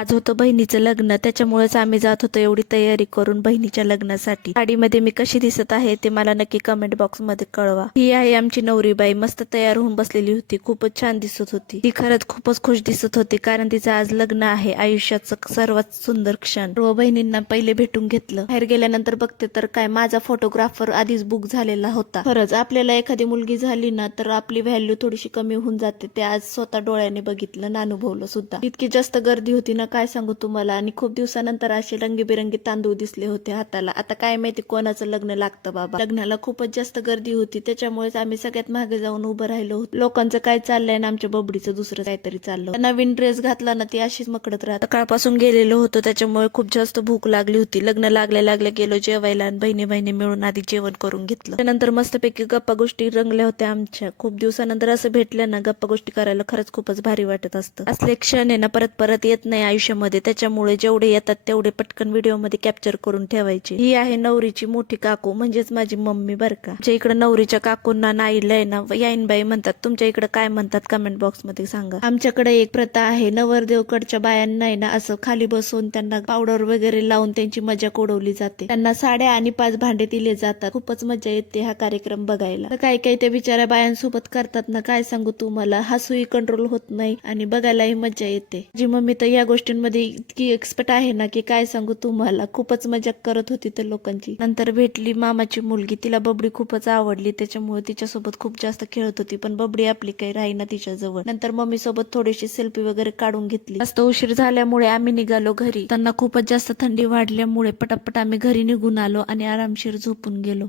आज होतं बहिणीचं लग्न, त्याच्यामुळेच आम्ही जात होतो एवढी तयारी करून बहिणीच्या लग्नासाठी। साडीमध्ये मी कशी दिसत आहे ते मला नक्की कमेंट बॉक्स मध्ये कळवा। ही आहे आमची नवरीबाई, मस्त तयार होऊन बसलेली होती, खूपच छान दिसत होती ती। खरंच खूपच खुश दिसत होती कारण तिचं आज लग्न आहे, आयुष्याचं सर्वात सुंदर क्षण। सर्व बहिणींना पहिले भेटून घेतलं। बाहेर गेल्यानंतर बघते तर काय, माझा फोटोग्राफर आधीच बुक झालेला होता। खरंच आपल्याला एखादी मुलगी झाली ना तर आपली व्हॅल्यू थोडीशी कमी होऊन जाते, ते आज स्वतः डोळ्याने बघितलं, अनुभवलं सुद्धा। इतकी जास्त गर्दी होती ना, काय सांगू तुम्हाला। आणि खूप दिवसानंतर असे रंगीबेरंगी तांदूळ दिसले होते हाताला। आता काय माहिती कोणाचं लग्न लागतं बाबा। लग्नाला खूपच जास्त गर्दी होती, त्याच्यामुळेच आम्ही सगळ्यात मागे जाऊन उभं राहिलो होतो। लोकांचं काय चाललंय ना, आमच्या बबडीचं दुसरं काहीतरी चाललं। नवीन ड्रेस घातला ना ती अशीच मकडत राहत। सकाळपासून गेलेलो होतो त्याच्यामुळे खूप जास्त भूक लागली होती। लग्न लागल्या गेलो जेवायला आणि बहिणी मिळून आधी जेवण करून घेतलं। त्यानंतर मस्तपैकी गप्पा गोष्टी रंगल्या होत्या आमच्या। खूप दिवसानंतर असं भेटलं ना, गप्पा गोष्टी करायला खरंच खूपच भारी वाटत असतं। असले क्षण आहे ना परत परत येत नाही आयुष्यामध्ये, त्याच्यामुळे जेवढे येतात तेवढे पटकन व्हिडिओ मध्ये कॅप्चर करून ठेवायचे। ही आहे नवरीची मोठी काकू, म्हणजेच माझी मम्मी बर का। आमच्या इकडे नवरीच्या काकूंना नाईला ना याईनबाई म्हणतात, तुमच्या इकडे काय म्हणतात कमेंट बॉक्स मध्ये सांगा। आमच्याकडे एक प्रथा आहे, नवरदेवकडच्या बायांना ना असं खाली बसून त्यांना पावडर वगैरे लावून त्यांची मजा उडवली जाते। त्यांना साड्या आणि 5 भांडे दिले जातात। खूपच मजा येते हा कार्यक्रम बघायला। तर काही काही त्या बिचाऱ्या बायांसोबत करतात ना, काय सांगू तुम्हाला, हसूही कंट्रोल होत नाही आणि बघायलाही मजा येते। जी मम्मी तर या गोष्टींमध्ये इतकी एक्सपर्ट आहे ना की काय सांगू तुम्हाला, खूपच मजा करत होती त्या लोकांची। नंतर भेटली मामाची मुलगी, तिला बबडी खूपच आवडली, त्याच्यामुळे तिच्यासोबत खूप जास्त खेळत होती, पण बबडी आपली काही राहीना तिच्या जवळ। नंतर मम्मी सोबत थोडीशी सेल्फी वगैरे काढून घेतली। जास्त उशीर झाल्यामुळे आम्ही निघालो घरी। त्यांना खूपच जास्त थंडी वाढल्यामुळे पटापट आम्ही घरी निघून आलो आणि आरामशीर झोपून गेलो।